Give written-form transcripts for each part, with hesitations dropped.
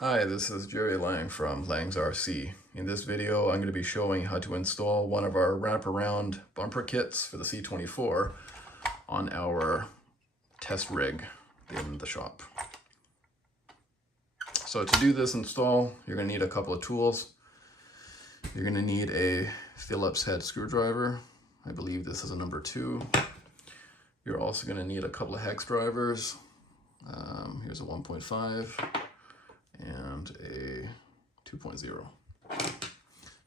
Hi, this is Jerry Liang from Liang's RC. In this video, I'm going to be showing how to install one of our wraparound bumper kits for the C24 on our test rig in the shop. So to do this install, you're going to need a couple of tools. You're going to need a Phillips head screwdriver. I believe this is a number 2. You're also going to need a couple of hex drivers. Here's a 1.5. and a 2.0.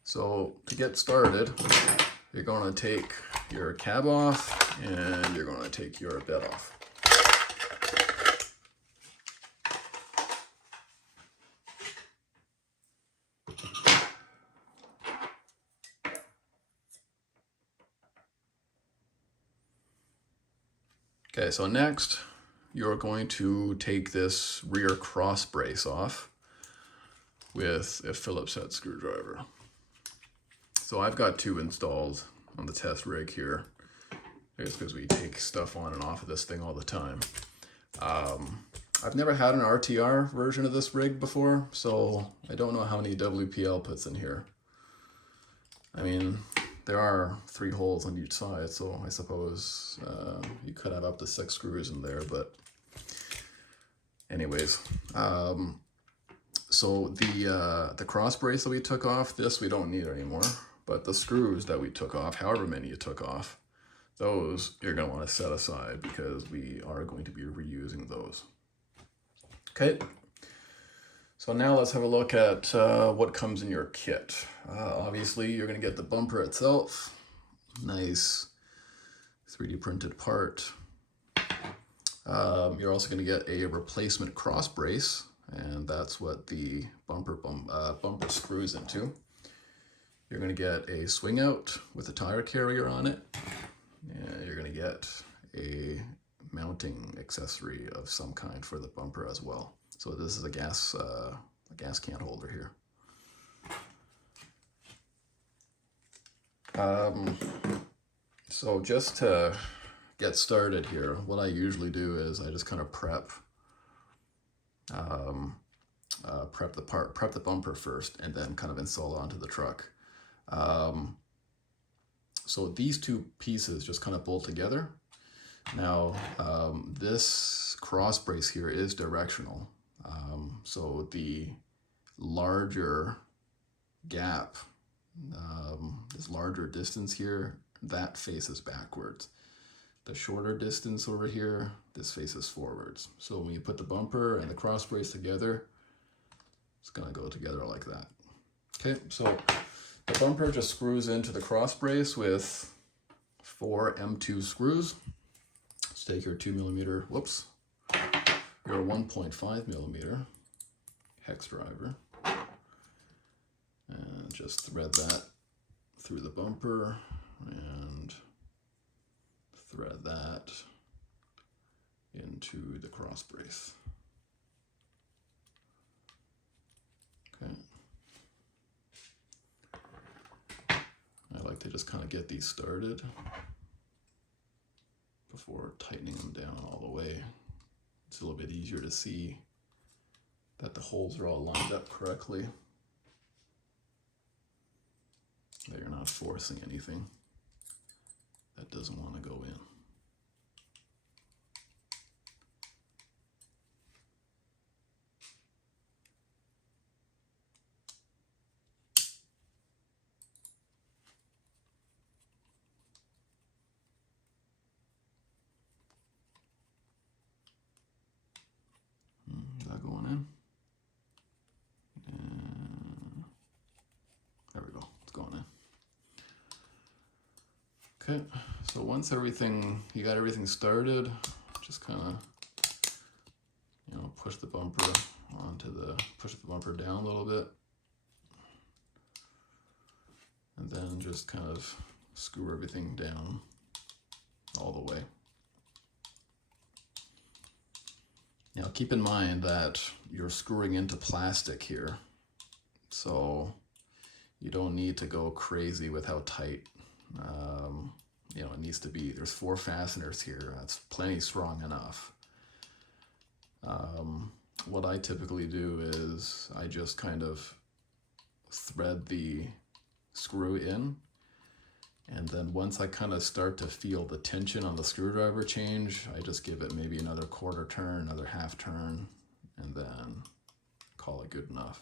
So to get started, you're going to take your cab off and you're going to take your bed off. Okay, so next you're going to take this rear cross brace off with a Phillips head screwdriver. So I've got 2 installed on the test rig here. I guess because we take stuff on and off of this thing all the time. I've never had an RTR version of this rig before, so I don't know how many WPL puts in here. I mean, there are 3 holes on each side, so I suppose you could have up to 6 screws in there, but anyways. So the cross brace that we took off, this we don't need anymore, but the screws that we took off, however many you took off, those you're going to want to set aside because we are going to be reusing those. Okay, so now let's have a look at what comes in your kit. Obviously, you're going to get the bumper itself, nice 3D printed part. You're also going to get a replacement cross brace, and that's what the bumper screws into. You're going to get a swing out with a tire carrier on it. And you're going to get a mounting accessory of some kind for the bumper as well. So this is a gas can holder here. So just to get started here, what I usually do is I just kind of prep the bumper first, and then kind of install it onto the truck. So these 2 pieces just kind of bolt together. Now, this cross brace here is directional. So the larger gap, this larger distance here, that faces backwards. The shorter distance over here, this faces forwards. So when you put the bumper and the cross brace together, it's gonna go together like that. Okay, so the bumper just screws into the cross brace with 4 M2 screws. Let's take your 2mm, your 1.5mm hex driver, and just thread that through the bumper and thread that into the cross brace. Okay. I like to just kind of get these started before tightening them down all the way. It's a little bit easier to see that the holes are all lined up correctly, that you're not forcing anything that doesn't want to go in. Is that going in? And there we go, it's going in. Okay, so once you got everything started, just kind of, push the bumper down a little bit, and then just kind of screw everything down all the way. Now keep in mind that you're screwing into plastic here, so you don't need to go crazy with how tight. It needs to be, there's 4 fasteners here, that's plenty strong enough. what I typically do is I just kind of thread the screw in, and then once I kind of start to feel the tension on the screwdriver change, I just give it maybe another quarter turn, another half turn, and then call it good enough.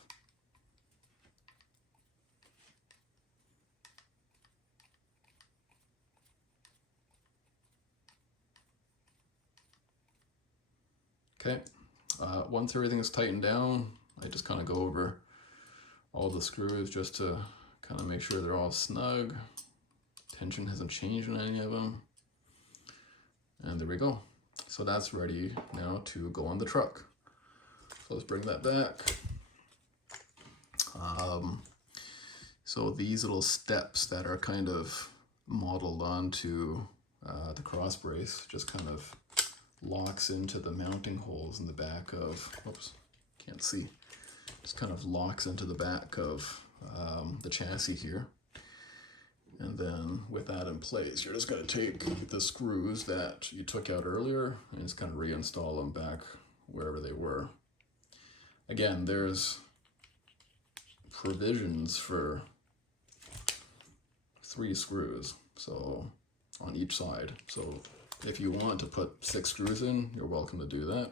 Okay, once everything is tightened down, I just kind of go over all the screws just to kind of make sure they're all snug. Tension hasn't changed in any of them. And there we go. So that's ready now to go on the truck. So let's bring that back. So these little steps that are kind of modeled onto the cross brace just kind of locks into the mounting holes in the back of, whoops, can't see, just kind of locks into the back of the chassis here. And then with that in place, you're just going to take the screws that you took out earlier and just kind of reinstall them back wherever they were. Again, there's provisions for 3 screws, so on each side. So if you want to put 6 screws in, you're welcome to do that.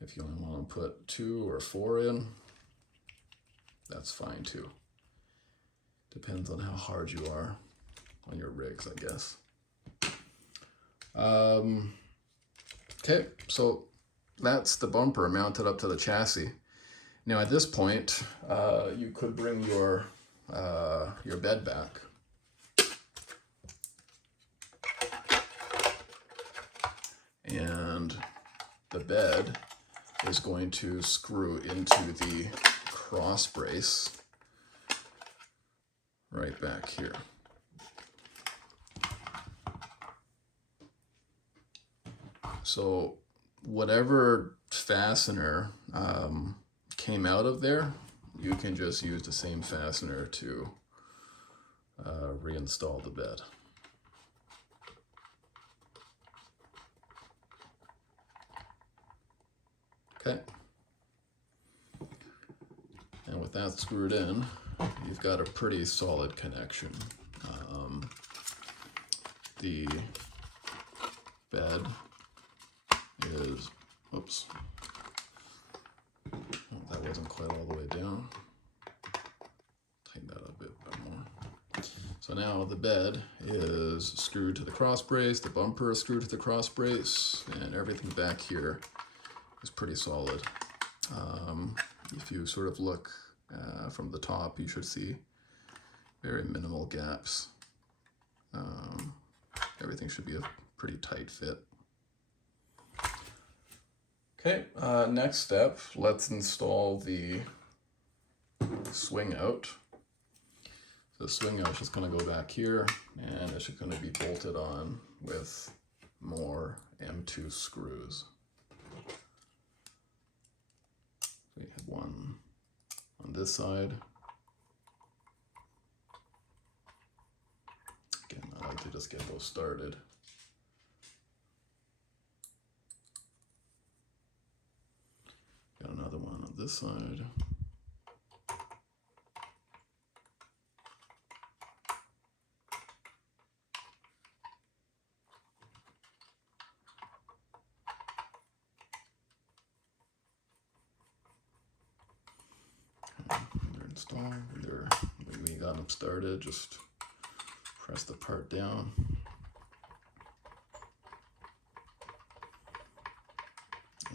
If you only want to put 2 or 4 in, that's fine too. Depends on how hard you are on your rigs, I guess. Okay, so that's the bumper mounted up to the chassis. Now at this point, you could bring your bed back. And the bed is going to screw into the cross brace right back here. So whatever fastener came out of there, you can just use the same fastener to reinstall the bed. Okay. And with that screwed in, you've got a pretty solid connection. The bed is, oops, oh, that wasn't quite all the way down. Tighten that up a bit more. So now the bed is screwed to the cross brace, the bumper is screwed to the cross brace, and everything back here is pretty solid. If you sort of look from the top, you should see very minimal gaps. Everything should be a pretty tight fit. Okay, next step, let's install the swing out. So the swing out is just going to go back here, and it's just going to be bolted on with more M2 screws. We have one on this side. Again, I like to just get those started. Got another one on this side. They're installed. We got them started. Just press the part down.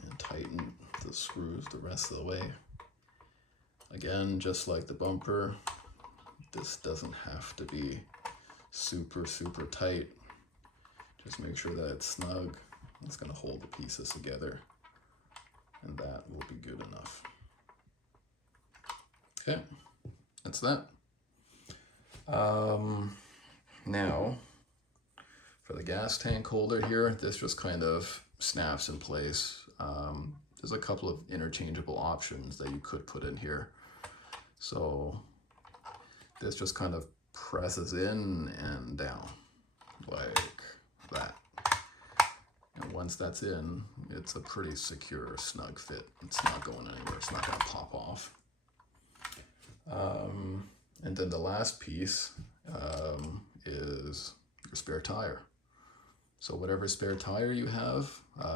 And tighten the screws the rest of the way. Again, just like the bumper, this doesn't have to be super tight. Just make sure that it's snug. It's going to hold the pieces together, and that will be good enough. Okay, that's that. Now, for the gas tank holder here, this just kind of snaps in place. There's a couple of interchangeable options that you could put in here. So this just kind of presses in and down like that. And once that's in, it's a pretty secure, snug fit. It's not going anywhere. It's not going to pop off. And then the last piece is your spare tire. So whatever spare tire you have,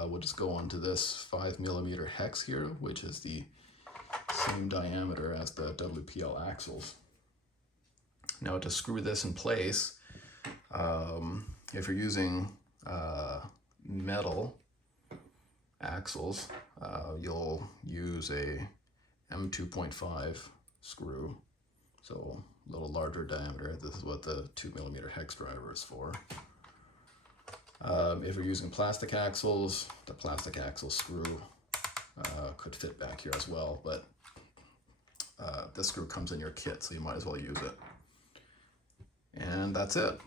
we'll just go onto this 5mm hex here, which is the same diameter as the WPL axles. Now to screw this in place, if you're using metal axles, you'll use a M2.5 screw, so a little larger diameter. This is what the 2mm hex driver is for. If you're using plastic axles, the plastic axle screw could fit back here as well, but this screw comes in your kit, so you might as well use it. And that's it.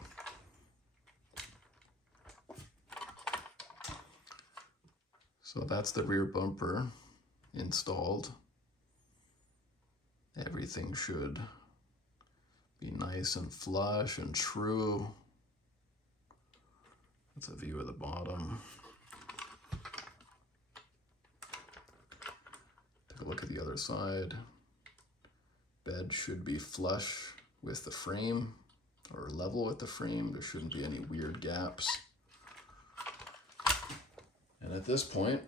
So that's the rear bumper installed. Everything should be nice and flush and true. That's a view of the bottom. Take a look at the other side. Bed should be flush with the frame or level with the frame. There shouldn't be any weird gaps. And at this point,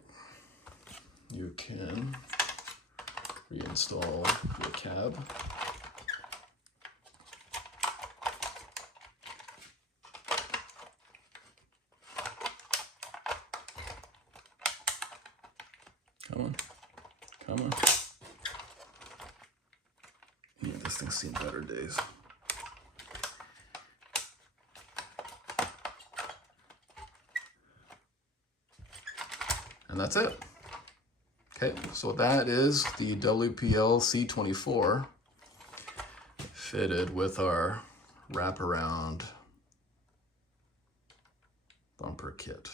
you can reinstall your cab. Come on, come on. Yeah, this thing's seen better days. And that's it. Okay, so that is the WPL C24 fitted with our wraparound bumper kit.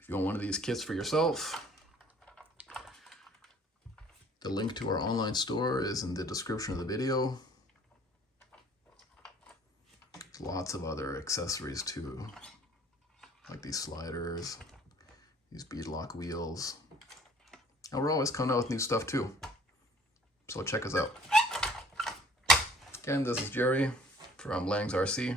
If you want one of these kits for yourself, the link to our online store is in the description of the video. There's lots of other accessories too, like these sliders, these beadlock wheels. And we're always coming out with new stuff too, so check us out. Again, this is Jerry from Liang RC.